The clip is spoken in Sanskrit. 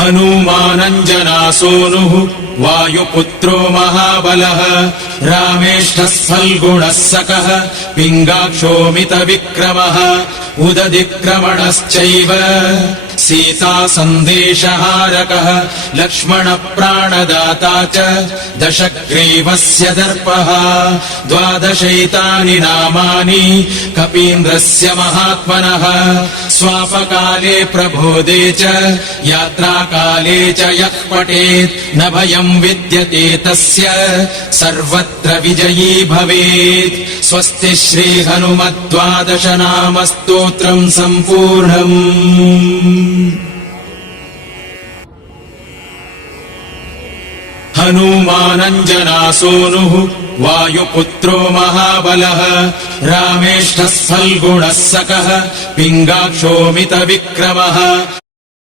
हनूमानञ्जनासूनुः वायुपुत्रो महाबलः रामेष्ठः फल्गुणः सकः पिङ्गाक्षो मितविक्रमः उदधिक्रमणश्चैव सीता सन्देशहारकः लक्ष्मणप्राणदाता च दशग्रीवस्य दर्पः 12 नामानि कपीन्द्रस्य महात्मनः स्वापकाले प्रबोधे च यात्राकाले च यः पठेत् न भयम् विद्यते तस्य सर्वत्र विजयी भवेत्। स्वस्ति श्रीहनुमद्12 नाम स्तोत्रम् सम्पूर्णम्। हनूमानञ्जनासूनुः वायुपुत्रो महाबलः रामेष्ठः फल्गुणः सकः पिङ्गाक्षो मितविक्रमः